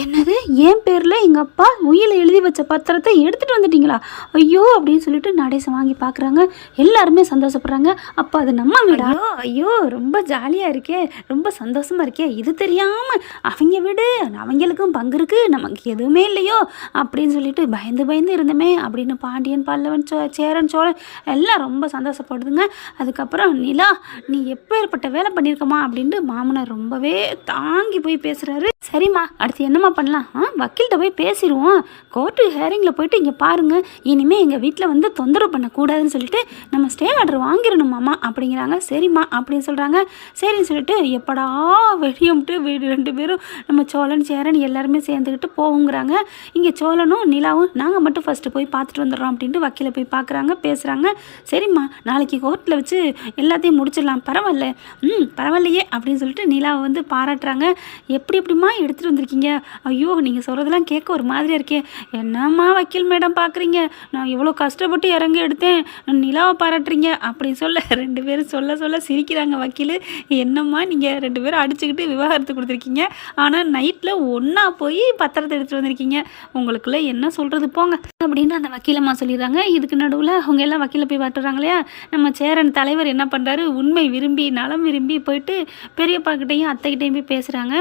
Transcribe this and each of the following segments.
என்னது என் பேரில் எங்கள் அப்பா உயிரை எழுதி வச்ச பத்திரத்தை எடுத்துகிட்டு வந்துட்டீங்களா? ஐயோ அப்படின்னு சொல்லிட்டு நடேசம் வாங்கி பார்க்குறாங்க. எல்லாருமே சந்தோஷப்படுறாங்க. அப்போ அது நம்ம வீடா? ஐயோ ரொம்ப ஜாலியாக இருக்கே, ரொம்ப சந்தோஷமாக இருக்கே. இது தெரியாமல் அவங்க வீடு, அவங்களுக்கும் பங்கு இருக்குது, நமக்கு எதுவுமே இல்லையோ அப்படின்னு சொல்லிட்டு பயந்து பயந்து இருந்தோமே அப்படின்னு பாண்டியன், பல்லவன், சேரன், சோழன் எல்லாம் ரொம்ப சந்தோஷப்படுதுங்க. அதுக்கப்புறம் நிலா நீ எப்பேற்பட்ட வேலை பண்ணியிருக்கமா அப்படின்ட்டு மாமனார் ரொம்பவே தாங்கி போய் பேசுகிறாரு. சரிம்மா அடுத்து என்னம்மா பண்ணலாம்? வக்கீல்கிட்ட போய் பேசிடுவோம். கோர்ட்டு ஹேரிங்கில் போயிட்டு இங்கே பாருங்கள், இனிமேல் எங்கள் வீட்டில் வந்து தொந்தரவு பண்ணக்கூடாதுன்னு சொல்லிட்டு நம்ம ஸ்டே ஆர்டர் வாங்கிடணுமாம்மா அப்படிங்கிறாங்க. சரிம்மா அப்படின்னு சொல்கிறாங்க. சரின்னு சொல்லிட்டு எப்படா வெளியம்ட்டு வீடு 2 பேரும் நம்ம சோழன் சேரன் எல்லாருமே சேர்ந்துக்கிட்டு போகுங்கிறாங்க. இங்கே சோழனும் நிலாவும் நாங்கள் மட்டும் ஃபஸ்ட்டு போய் பார்த்துட்டு வந்துடுறோம் அப்படின்ட்டு வக்கீலை போய் பார்க்குறாங்க, பேசுகிறாங்க. சரிம்மா நாளைக்கு கோர்ட்டில் வச்சு எல்லாத்தையும் முடிச்சிடலாம், பரவாயில்ல, பரவாயில்லையே அப்படின்னு சொல்லிட்டு நிலாவை வந்து பாராட்டுறாங்க. எப்படிம்மா எடுத்துகிட்டு வந்திருக்கீங்க? ஐயோ நீங்கள் சொல்கிறதெல்லாம் கேட்க ஒரு மாதிரியாக இருக்கே. என்னம்மா வக்கீல் மேடம் பார்க்குறீங்க, நான் இவ்வளோ கஷ்டப்பட்டு இறங்கி எடுத்தேன், நிலாவை பாராட்டுறீங்க அப்படின்னு சொல்ல 2 பேரும் சொல்ல சிரிக்கிறாங்க. வக்கீல் என்னம்மா நீங்கள் 2 பேரும் அடிச்சுக்கிட்டு விவாகரத்து கொடுத்துருக்கீங்க, ஆனால் நைட்டில் ஒன்றா போய் பத்திரத்தை எடுத்துகிட்டு வந்திருக்கீங்க, உங்களுக்குள்ள என்ன சொல்கிறது போங்க அப்படின்னு அந்த வக்கீலம்மா சொல்லிடுறாங்க. இதுக்கு நடுவில் அவங்க எல்லாம் வக்கீலை போய் வாட்டுறாங்க இல்லையா. நம்ம சேரன் தலைவர் என்ன பண்ணுறாரு, உண்மை விரும்பி நலம் விரும்பி போயிட்டு பெரியப்பாக்கிட்டையும் அத்தைக்கிட்டையும் போய் பேசுகிறாங்க.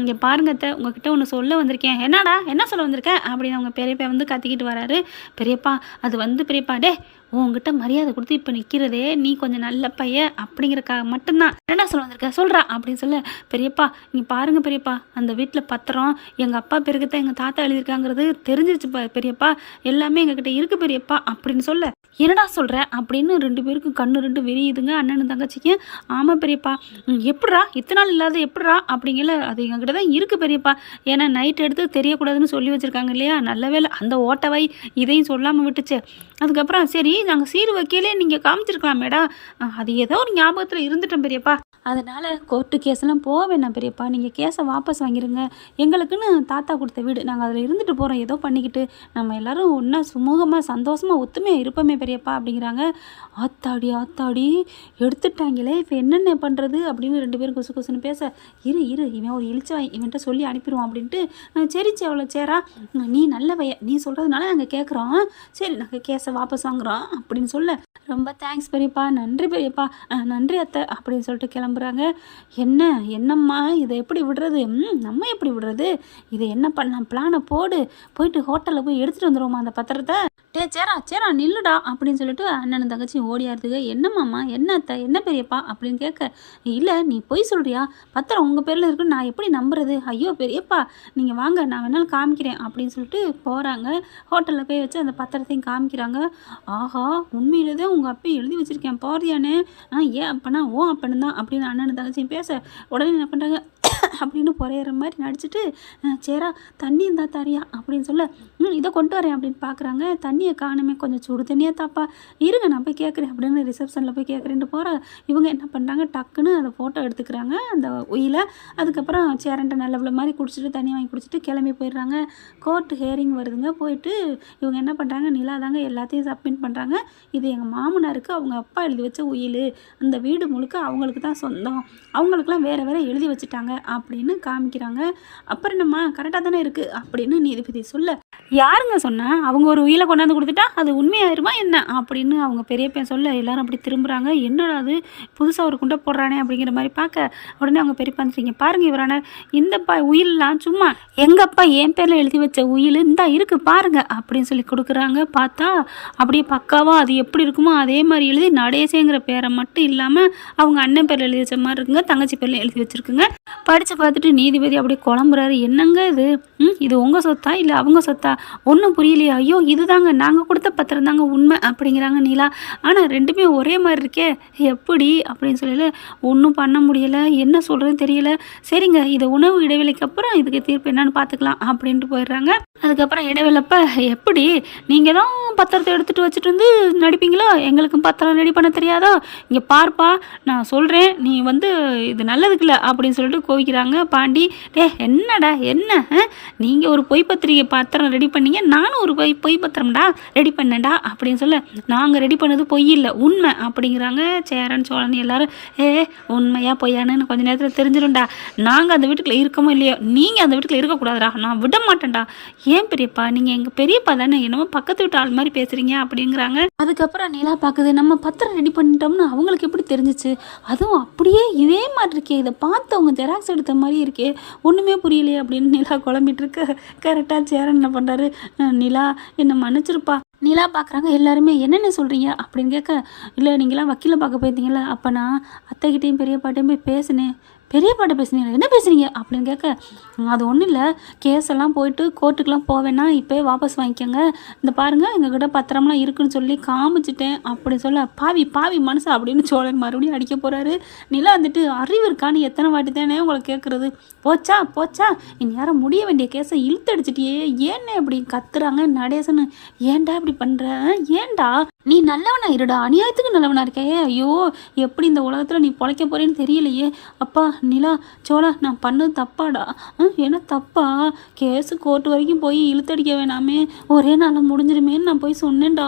இங்கே பாருங்க அத்தை, உங்ககிட்ட ஒன்று சொல்ல வந்திருக்கேன். என்னடா என்ன சொல்ல வந்திருக்கேன் அப்படின்னு அவங்க பெரியப்பா வந்து கத்திக்கிட்டு வராரு. பெரியப்பா அது வந்து பெரியப்பா டே உங்ககிட்ட மரியாதை கொடுத்து இப்போ நிற்கிறதே நீ கொஞ்சம் நல்ல பையன் அப்படிங்கிறக்காக மட்டும்தான். என்ன சொல்ல வந்திருக்க சொல்கிறா அப்படின்னு சொல்ல, பெரியப்பா நீங்கள் பாருங்கள் பெரியப்பா, அந்த வீட்டில் பத்திரம் எங்கள் அப்பா பேருக்குத்தான் எங்கள் தாத்தா எழுதியிருக்காங்கிறது தெரிஞ்சிருச்சு பெரியப்பா, எல்லாமே எங்ககிட்ட இருக்குது பெரியப்பா அப்படின்னு சொல்ல, என்னடா சொல்கிற அப்படின்னு 2 பேருக்கும் கண்ணு 2 விரியுதுங்க அண்ணனு தங்கச்சிக்கு. ஆமாம் பெரியப்பா, எப்பட்றா இத்தனை நாள் இல்லாத எப்பட்றா அப்படிங்கல, அது எங்ககிட்ட தான் இருக்குது பெரியப்பா, ஏன்னா நைட் எடுத்து தெரியக்கூடாதுன்னு சொல்லி வச்சுருக்காங்க இல்லையா, நல்ல வேலை அந்த ஓட்டவை இதையும் சொல்லாமல் விட்டுச்சு. அதுக்கப்புறம் சரி நாங்கள் சீர் வைக்கலே நீங்கள் காமிச்சிருக்கலாமேடா, அது ஏதோ ஒரு ஞாபகத்தில் இருந்துட்டோம் பெரியப்பா, அதனால் கோர்ட்டு கேஸ்லாம் போக வேணாம் பெரியப்பா, நீங்கள் கேஸை வாபஸ் வாங்கிடுங்க, எங்களுக்குன்னு தாத்தா கொடுத்த வீடு, நாங்கள் அதில் இருந்துட்டு போகிறோம், ஏதோ பண்ணிக்கிட்டு நம்ம எல்லோரும் ஒன்றா சுமூகமாக சந்தோஷமாக ஒத்துமையாக இருப்போமே பெரியப்பா அப்படிங்கிறாங்க. ஆத்தாடி எடுத்துட்டாங்களே இப்போ என்னென்ன பண்ணுறது அப்படின்னு 2 பேரும் குசுன்னு பேச, இரு இவன் ஒரு இழிச்சா இவன்கிட்ட சொல்லி அனுப்பிடுவோம் அப்படின்ட்டு, சரி அவ்வளோ சேரா நீ நல்ல பையன், நீ சொல்கிறதுனால நாங்கள் கேட்குறோம், சரி நாங்கள் கேஸை வாபஸ் வாங்குகிறோம் அப்படின்னு சொல்ல, ரொம்ப தேங்க்ஸ் பெரியப்பா, நன்றி பெரியப்பா, நன்றி அத்தை அப்படின்னு சொல்லிட்டு கிளம்புறாங்க. என்னம்மா இதை எப்படி விடுறது, நம்ம எப்படி விடுறது, இதை என்ன பண்ணலாம், பிளானை போயிட்டு ஹோட்டலில் போய் எடுத்துகிட்டு வந்துடுவோமா அந்த பத்திரத்தை. சேரா நில்லுடா அப்படின்னு சொல்லிட்டு அண்ணன் தங்கச்சி ஓடியாருதுங்க. என்னம்மாம்மா என்ன அத்தை என்ன பெரியப்பா அப்படின்னு கேட்க, இல்லை நீ பொய் சொல்கிறியா, பத்திரம் உங்கள் பேரில் இருக்குன்னு நான் எப்படி நம்புறது, ஐயோ பெரியப்பா நீங்கள் வாங்க நான் வேணாலும் காமிக்கிறேன் அப்படின்னு சொல்லிட்டு போகிறாங்க. ஹோட்டலில் போய் வச்சு அந்த பத்திரத்தையும் காமிக்கிறாங்க. ஆஹா உண்மையிலே தான் உங்கள் அப்பையும் எழுதி வச்சுருக்கேன் பாரியானே, ஏன் அப்பனா ஓ அப்பனு தான் அப்படின்னு அண்ணன் தங்கச்சியும் பேச, உடனே என்ன பண்ணுறாங்க அப்படின்னு புறையிற மாதிரி நடிச்சுட்டு, சேரா தண்ணி இருந்தா தாரியா அப்படின்னு சொல்ல, இதை கொண்டு வரேன் அப்படின்னு பார்க்குறாங்க. தண்ணியை காணுமே, கொஞ்சம் சுடு தண்ணியாக தாப்பா, இருங்க நான் போய் கேட்குறேன் அப்படின்னு ரிசப்ஷனில் போய் கேட்குறேன்ட்டு போகிற இவங்க என்ன பண்ணுறாங்க, டக்குன்னு அதை ஃபோட்டோ எடுத்துக்கிறாங்க அந்த உயில. அதுக்கப்புறம் சேரன்ட்ட நல்ல மாதிரி குடிச்சிட்டு தண்ணி வாங்கி குடிச்சிட்டு கிளம்பி போயிடுறாங்க. கோர்ட்டு ஹேரிங் வருதுங்க. போயிட்டு இவங்க என்ன பண்ணுறாங்க, நிலா தாங்க எல்லாத்தையும் சப்மிட் பண்ணுறாங்க. இது எங்கள் மாமனாருக்கு அவங்க அப்பா எழுதி வச்ச உயில், அந்த வீடு முழுக்க அவங்களுக்கு தான் சொந்தம், அவங்களுக்குலாம் வேறு எழுதி வச்சுட்டாங்க அப்படின்னு காமிக்கிறாங்க. அப்புறம் என்னம்மா கரெக்டாக தானே இருக்குது அப்படின்னு நீதிபதி சொல்ல, யாருங்க சொன்னா, அவங்க ஒரு உயிலை கொண்டாந்து கொடுத்துட்டா அது உண்மையாயிருமா என்ன அப்படின்னு அவங்க பெரிய பையன் சொல்ல, எல்லாரும் அப்படி திரும்புகிறாங்க. என்னடா அது புதுசாக ஒரு குண்டை போடுறானே அப்படிங்கிற மாதிரி பார்க்க, உடனே அவங்க பெரியப்பா வந்துட்டீங்க பாருங்க இவரான இந்த உயிலெலாம் சும்மா எங்கள் அப்பா என் பேரில் எழுதி வச்ச உயில் இந்தா இருக்குது பாருங்க அப்படின்னு சொல்லி கொடுக்குறாங்க. பார்த்தா அப்படியே பக்காவாக அது எப்படி இருக்குமோ அதே மாதிரி எழுதி நடேசேங்கிற பேரை மட்டும் இல்லாமல் அவங்க அண்ணன் பேரில் எழுதி வச்ச மாதிரி இருக்குங்க, தங்கச்சி பேரில் எழுதி வச்சுருக்குங்க. படித்து பார்த்துட்டு நீதிபதி அப்படியே குழம்புறாரு. என்னங்க இது உங்கள் சொத்தா இல்லை அவங்க சொத்தா, ஒன்றும் புரியலையா, ஐயோ இதுதாங்க நாங்கள் கொடுத்த பத்திரம் தாங்க உண்மை அப்படிங்கிறாங்க நீலா. ஆனால் 2மே ஒரே மாதிரி இருக்கே எப்படி அப்படின்னு சொல்லல, ஒன்றும் பண்ண முடியலை, என்ன சொல்கிறதுன்னு தெரியல, சரிங்க இதை உணவு இடைவெளிக்கு அப்புறம் இதுக்கு தீர்ப்பு என்னன்னு பார்த்துக்கலாம் அப்படின்ட்டு போயிடுறாங்க. அதுக்கப்புறம் இடைவெளிப்ப எப்படி நீங்கள் தான் பத்திரத்தை எடுத்துகிட்டு வச்சுட்டு வந்து நடிப்பீங்களோ, எங்களுக்கும் பத்திரம் ரெடி பண்ண தெரியாதோ, இங்கே பார்ப்பா நான் சொல்கிறேன் நீ வந்து இது நல்லதுக்குல்ல அப்படின்னு சொல்லிட்டு கோவிக்கிறாங்க. பாண்டி என்னடா என்ன நீங்கள் ஒரு பொய் பத்திரிகை பத்திரம் ரெடி பண்ணீங்க, நானும் ஒரு பொய் பத்திரம்டா, ரெடி பண்ணேன்டா அப்படின்னு சொல்ல, நாங்கள் ரெடி பண்ணது பொய் இல்லை உண்மை அப்படிங்கிறாங்க சேரன் சோழன் எல்லாரும். உண்மையா பொய்யானு கொஞ்ச நேரத்தில் தெரிஞ்சிடும்டா. நாங்கள் அந்த வீட்டுக்குள்ள இருக்கமோ இல்லையோ, நீங்கள் அந்த வீட்டுக்குள்ள இருக்கக்கூடாதுடா, நான் விட மாட்டேன்டா. ஏன் பெரியப்பா, நீங்கள் எங்கள் பெரியப்பா தானே, என்னமோ பக்கத்து வீட்டு ஆள் மாதிரி பேசுகிறீங்க அப்படிங்கிறாங்க. அதுக்கப்புறம் நிலா பார்க்குது, நம்ம பத்திரம் ரெடி பண்ணிட்டோம்னு அவங்களுக்கு எப்படி தெரிஞ்சிச்சு, அதுவும் அப்படியே இதே மாதிரி இருக்கே, இதை பார்த்து அவங்க ஜெராக்ஸ் எடுத்த மாதிரி இருக்கே, ஒன்றுமே புரியலையே அப்படின்னு நிலா குழம்பிட்டு இருக்க கரெக்டாக சேரன் என்ன பண்ணுறாரு, நிலா என்னை மன்னிச்சிருப்பா. நிலா பார்க்குறாங்க எல்லாருமே, என்னென்ன சொல்கிறீங்க அப்படின்னு கேட்க, இல்லை நீங்களாம் வக்கீலை பார்க்க போயிருந்தீங்களா, அப்போ நான் அத்தைக்கிட்டையும் பெரியப்பாட்டையும் போய் பேசினேன். பெரியப்பாட்ட பேசுனீங்களா, என்ன பேசுகிறீங்க அப்படின்னு கேட்க, அது ஒன்றும் இல்லை, கேஸ் எல்லாம் போயிட்டு கோர்ட்டுக்கெலாம் போவேன்னா இப்போயே வாபஸ் வாங்கிக்கோங்க, இந்த பாருங்கள் எங்ககிட்ட பத்திரம்லாம் இருக்குன்னு சொல்லி காமிச்சிட்டேன் அப்படி சொல்ல, பாவி மனசா அப்படின்னு சோழன் மறுபடியும் அடிக்க போகிறாரு. நிலா வந்துட்டு, அறிவு இருக்கான்னு எத்தனை வாட்டி தானே உங்களை கேட்குறது, போச்சா இனி யாரும் முடிய வேண்டிய கேஸை இழுத்தடிச்சிட்டியே, ஏன்னே அப்படி கத்துறாங்க. நடேசன்னு, ஏன்டா இப்படி பண்ணுற, ஏன்டா நீ நல்லவனா இருடா, அநியாயத்துக்கு நல்லவனா இருக்கே, ஐயோ எப்படி இந்த உலகத்தில் நீ பொழைக்க போறேன்னு தெரியலையே. அப்பா நிலா, சோழா, நான் பண்ணது தப்பாடா. என்ன தப்பா, கேஸு கோர்ட்டு வரைக்கும் போய் இழுத்தடிக்க வேணாமே, ஒரே நாளில் முடிஞ்சிருமேன்னு நான் போய் சொன்னேன்டா.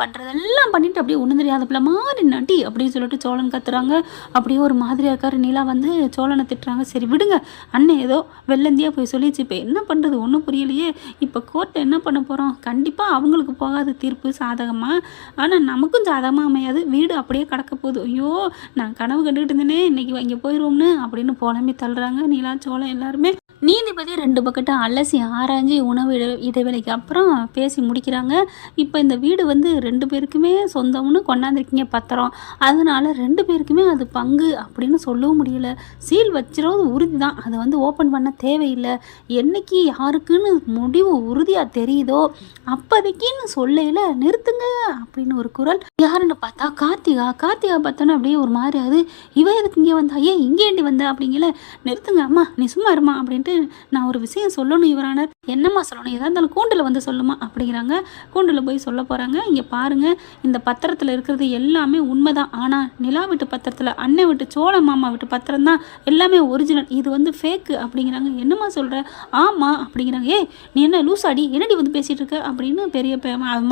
பண்ணுறதெல்லாம் பண்ணிட்டு அப்படியே ஒன்றும் தெரியாதப்பில்ல மாதிரி நட்டி அப்படின்னு சொல்லிட்டு சோழன் கத்துறாங்க. அப்படியே ஒரு மாதிரியாக இருக்காரு. நிலா வந்து சோழனை திட்டுறாங்க. சரி விடுங்க, அண்ணன் ஏதோ வெள்ளந்தியாக போய் சொல்லிச்சு, இப்போ என்ன பண்ணுறது ஒன்றும் புரியலையே, இப்போ கோர்ட்டை என்ன பண்ண போகிறோம், கண்டிப்பாக அவங்களுக்கு போகாது தீர்ப்பு சாதகமாக, ஆனால் நமக்கும் சாதகமாக அமையாது, வீடு அப்படியே கிடக்க போகுது. ஐயோ நான் கனவு கண்டுக்கிட்டு இருந்தேனே, இன்னைக்கு இங்கே போயிடுவோம்னு அப்படின்னு புலம்பி தள்ளுறாங்க நிலா சோழன் எல்லாருமே. நீதிபதி 2 பக்கெட்டும் அலசி ஆராய்ஞ்சி உணவு இடைவேளைக்கு அப்புறம் பேசி முடிக்கிறாங்க. இப்போ இந்த வீடு வந்து 2 பேருக்குமே சொந்தம்னு கொண்டாந்துருக்கீங்க பத்திரம், அதனால் 2 பேருக்குமே அது பங்கு அப்படின்னு சொல்லவும் முடியல. சீல் வச்சிரோது உறுதி தான், அதை வந்து ஓப்பன் பண்ண தேவையில்லை. என்னைக்கு யாருக்குன்னு முடிவு உறுதியாக தெரியுதோ அப்போதைக்குன்னு சொல்லையில் நிறுத்துங்க அப்படின்னு ஒரு குரல். யாருன்னு பார்த்தா கார்த்திகா பார்த்தோன்னா அப்படியே ஒரு மாதிரி ஆகுது. இவ எதுக்கு இங்கே வந்தா, ஏன் இங்கே ஏண்டி வந்தா அப்படிங்கல. நிறுத்துங்க அம்மா, நீ சும்மா இருமா அப்படின்ட்டு, நான் ஒரு விஷயம் சொல்லணும் இவரான. என்னம்மா சொல்லணும், எதாக இருந்தாலும் கூண்டில் வந்து சொல்லுமா அப்படிங்கிறாங்க. கூண்டில் போய் சொல்ல போகிறாங்க. இங்கே பாருங்கள், இந்த பத்திரத்தில் இருக்கிறது எல்லாமே உண்மைதான், ஆனால் நிலா வீட்டு பத்திரத்தில் அண்ணன் வீட்டு சோழ மாமா வீட்டு பத்திரம் தான் எல்லாமே ஒரிஜினல், இது வந்து ஃபேக்கு அப்படிங்கிறாங்க. என்னம்மா சொல்கிற, ஆமாம் அப்படிங்கிறாங்க. நீ என்ன லூசாடி, என்னடி வந்து பேசிகிட்டு இருக்க அப்படின்னு பெரிய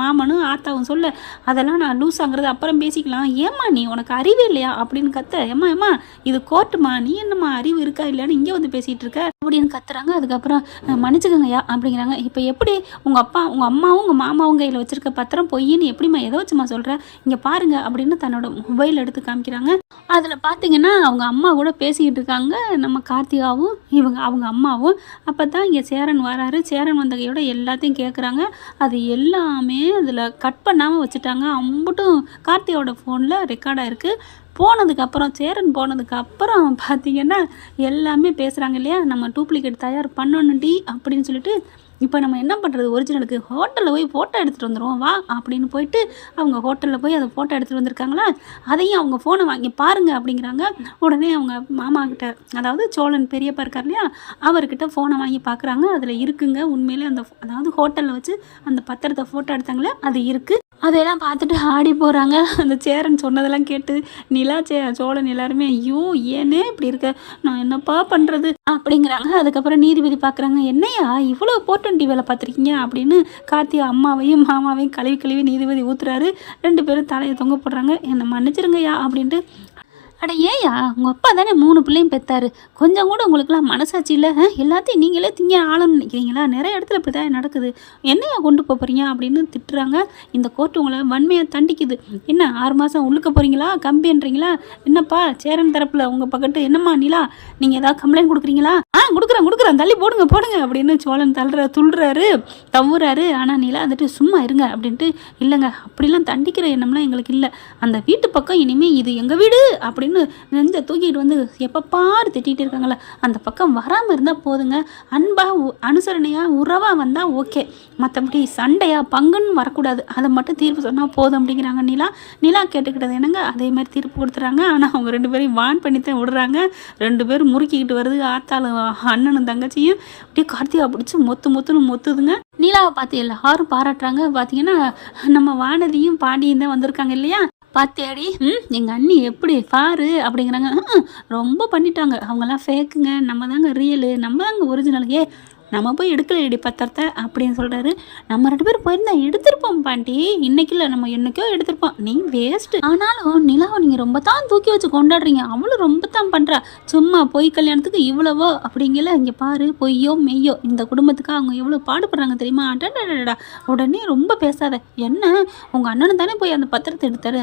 மாமனும் ஆத்தாவும் சொல்ல, அதெல்லாம் நான் லூஸாங்கிறது அப்புறம் பேசிக்கலாம், ஏம்மா நீ உனக்கு அறிவு இல்லையா அப்படின்னு கத்த. ஏம்மா இது கோர்ட்டுமா, நீ என்னம்மா அறிவு இருக்கா இல்லையான்னு இங்கே வந்து பேசிகிட்டு இருக்க அப்படின்னு கத்துறாங்க. அதுக்கப்புறம் மன்னிச்சுக்கோங்கய்யா அப்படிங்கிறாங்க. இப்போ எப்படி உங்கள் அம்மாவும் உங்கள் மாமாவும் கையில் வச்சுருக்க பத்திரம் பொய்ன்னு எப்படிம்மா எதை வச்சுமா சொல்கிற, இங்கே பாருங்க அப்படின்னு தன்னோட மொபைல் எடுத்து காமிக்கிறாங்க. அதில் பார்த்தீங்கன்னா அவங்க அம்மா கூட பேசிக்கிட்டு இருக்காங்க, நம்ம கார்த்திகாவும் அவங்க அம்மாவும். அப்போ தான் இங்கே சேரன் வராரு. சேரன் வந்தகையோட எல்லாத்தையும் கேட்குறாங்க. அது எல்லாமே அதில் கட் பண்ணாமல் வச்சுட்டாங்க. அம்பட்டும் கார்த்திகாவோட ஃபோனில் ரெக்கார்டாக இருக்குது. போனதுக்கப்புறம் சேரன் போனதுக்கப்புறம் பார்த்தீங்கன்னா எல்லாமே பேசுகிறாங்க இல்லையா, நம்ம டூப்ளிகேட் தயார் பண்ணணுண்டி அப்படின்னு சொல்லிட்டு, இப்போ நம்ம என்ன பண்ணுறது, ஒரிஜினலுக்கு ஹோட்டலில் போய் ஃபோட்டோ எடுத்துகிட்டு வந்துடுவோம் வா அப்படின்னு போயிட்டு அவங்க ஹோட்டலில் போய் அதை ஃபோட்டோ எடுத்துகிட்டு வந்திருக்காங்களா, அதையும் அவங்க ஃபோனை வாங்கி பாருங்கள் அப்படிங்கிறாங்க. உடனே அவங்க மாமா கிட்ட, அதாவது சோழன் பெரியப்பா இருக்கார் இல்லையா, அவர்கிட்ட ஃபோனை வாங்கி பார்க்குறாங்க. அதில் இருக்குங்க உண்மையிலே அந்த, அதாவது ஹோட்டலில் வச்சு அந்த பத்திரத்தை ஃபோட்டோ எடுத்தாங்களே அது இருக்குது. அதையெல்லாம் பார்த்துட்டு ஆடி போகிறாங்க. அந்த சேரன் சொன்னதெல்லாம் கேட்டு நிலா சோழன் எல்லாருமே, ஐயோ ஏனே இப்படி இருக்க, நான் என்னப்பா பண்ணுறது அப்படிங்கிறாங்க. அதுக்கப்புறம் நீதிபதி பார்க்குறாங்க, என்னையா இவ்வளோ போட்டோண்டி வேலை பார்த்துருக்கீங்க அப்படின்னு கார்த்திகா அம்மாவையும் மாமாவையும் கழுவி நீதிபதி ஊத்துறாரு. 2 பேரும் தலையை தொங்க போடுறாங்க. என்னை மன்னிச்சிருங்கய்யா அப்படின்ட்டு. அட ஏயா, உங்கள் அப்பா தானே 3 பிள்ளையும் பெற்றாரு, கொஞ்சம் கூட உங்களுக்குலாம் மனசாட்சி இல்லை, எல்லாத்தையும் நீங்களே திங்க ஆளுன்னு நினைக்கிறீங்களா, நிறைய இடத்துல இப்படி தான் நடக்குது, என்னையா கொண்டு போகிறீங்க அப்படின்னு திட்டுறாங்க. இந்த கோர்ட்டு உங்களை வன்மையாக தண்டிக்குது. என்ன 6 மாதம் உள்ளுக்க போகிறீங்களா, கம்பின்றீங்களா, என்னப்பா சேரன் தரப்பில் உங்கள் பக்கத்து என்னம்மா நிலா, நீங்கள் ஏதாவது கம்ப்ளைண்ட் கொடுக்குறீங்களா, கொடுக்குறேன் தள்ளி போடுங்க அப்படின்னு சோழன் துள்ளுறாரு தவுறாரு. ஆனால் நிலா வந்துட்டு சும்மா இருங்க அப்படின்ட்டு, இல்லைங்க அப்படிலாம் தண்டிக்கிற எண்ணம்லாம் எங்களுக்கு இல்லை, அந்த வீட்டு பக்கம் இனிமேல் இது எங்கள் வீடு அப்படின்னு நெஞ்ச தூக்கிட்டு வந்து எப்போ பாரு திட்டிகிட்டு இருக்காங்களே, அந்த பக்கம் வராமல் இருந்தால் போதுங்க, அன்பாக அனுசரணையாக உறவாக வந்தால் ஓகே, மற்றபடி சண்டையாக பங்குன்னு வரக்கூடாது, அதை மட்டும் தீர்ப்பு சொன்னால் போதும் அப்படிங்கிறாங்க. நிலா கேட்டுக்கிட்டது என்னங்க அதே மாதிரி தீர்ப்பு கொடுத்துறாங்க. ஆனால் அவங்க 2 பேரையும் வான் பண்ணி தான் விடுறாங்க. 2 பேரும் முறுக்கிக்கிட்டு வருது. ஆத்தாலும் அண்ணனும் தங்கச்சியும் அப்படியே கார்த்திகா பிடிச்சி மொத்துன்னு மொத்துதுங்க. நிலாவை பார்த்து எல்லாரும் பாராட்டுறாங்க. பார்த்தீங்கன்னா நம்ம வானதியும் பாண்டியும் தான் வந்திருக்காங்க இல்லையா, பாத்தியாடி எங்கள் அண்ணி எப்படி பாரு அப்படிங்கிறாங்க. ரொம்ப பண்ணிட்டாங்க, அவங்கெல்லாம் ஃபேக்குங்க, நம்ம தாங்க ரியலு, நம்ம தாங்க ஒரிஜினல். நம்ம போய் எடுக்கலடி பத்திரத்தை அப்படின்னு சொல்கிறாரு. நம்ம 2 பேரும் போயிருந்தா எடுத்திருப்போம் பாண்டி, இன்னைக்கு இல்லை நம்ம என்னைக்கோ எடுத்திருப்போம், நீ வேஸ்ட்டு. ஆனாலும் நிலாவை நீங்கள் ரொம்ப தான் தூக்கி வச்சு கொண்டாடுறீங்க, அவளும் ரொம்ப தான் பண்ணுறா, சும்மா பொய் கல்யாணத்துக்கு இவ்வளவோ அப்படிங்கல. இங்கே பாரு, பொய்யோ மெய்யோ இந்த குடும்பத்துக்கு அவங்க எவ்வளோ பாடுபடுறாங்க தெரியுமா? அடடா, உடனே ரொம்ப பேசாத. என்ன உங்கள் அண்ணனும் தானே போய் அந்த பத்திரத்தை எடுத்தாரு,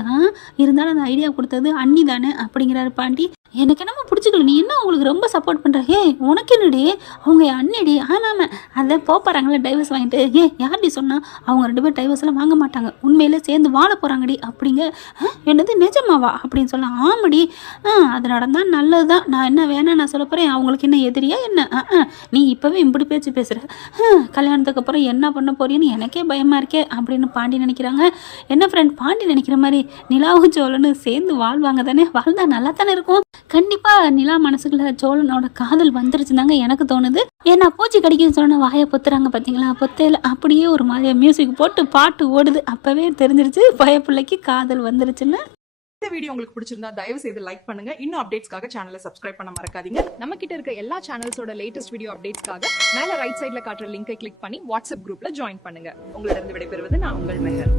இருந்தாலும் அந்த ஐடியா கொடுத்தது அண்ணி தானே அப்படிங்கிறாரு பாண்டி. எனக்கு என்னமோ பிடிச்சிக்கல, நீ என்ன உங்களுக்கு ரொம்ப சப்போர்ட் பண்ணுற? உனக்கு என்னடி, அவங்க அண்ணிடி. ஆமாம், அதை போகிறாங்களே டைவர்ஸ் வாங்கிட்டு. யார்டி சொன்னா? அவங்க 2 பேரும் டைவர்ஸ் எல்லாம் வாங்க மாட்டாங்க, உண்மையிலே சேர்ந்து வாழ போகிறாங்கடி அப்படிங்க. என்னது நிஜமாவா அப்படின்னு சொல்ல. ஆமாடி, அது நடந்தால் நல்லது தான், நான் என்ன வேணாம் நான் சொல்ல போகிறேன், அவங்களுக்கு என்ன எதிரியா என்ன? நீ இப்போவே இப்படி பேச்சு பேசுகிற, கல்யாணத்துக்கு அப்புறம் என்ன பண்ண போறீன்னு எனக்கே பயமாக இருக்கே அப்படின்னு பாண்டி நினைக்கிறாங்க. என்ன ஃப்ரெண்ட், பாண்டி நினைக்கிற மாதிரி நிலாவும் சோழனும் சேர்ந்து வாழ்வாங்க தானே? வாழ்ந்தா நல்லா தானே இருக்கும். கண்டிப்பாக நிலா மனசுக்குள்ள சோழனோட காதல் வந்துருச்சு தாங்க எனக்கு தோணுது. ஏன்னா பூச்சி கடிக்குன்னு சொன்ன வாயை பொத்துறாங்க பார்த்தீங்களா, பொத்தையில் அப்படியே ஒரு மாதிரி மியூசிக் போட்டு பாட்டு ஓடுது. அப்போவே தெரிஞ்சிருச்சு பயப்பிள்ளைக்கு காதல் வந்துருச்சுன்னு. இந்த வீடியோ உங்களுக்கு பிடிச்சிருந்தா தயவு செய்து லைக் பண்ணுங்க. இன்னும் அப்டேட்ஸ்க்காக சேனலை சப்ஸ்கிரைப் பண்ண மறக்காதீங்க. நம்ம கிட்ட இருக்க எல்லா சேனல்ஸோட லேட்டஸ்ட் வீடியோ அப்டேட்ஸ்க்காக மேல ரைட் சைடுல காட்டுற லிங்கை கிளிக் பண்ணி வாட்ஸ்அப் குரூப்ல ஜாயின் பண்ணுங்க. உங்களிடம் விடைபெறுவது நான் உங்கள் மெஹர்.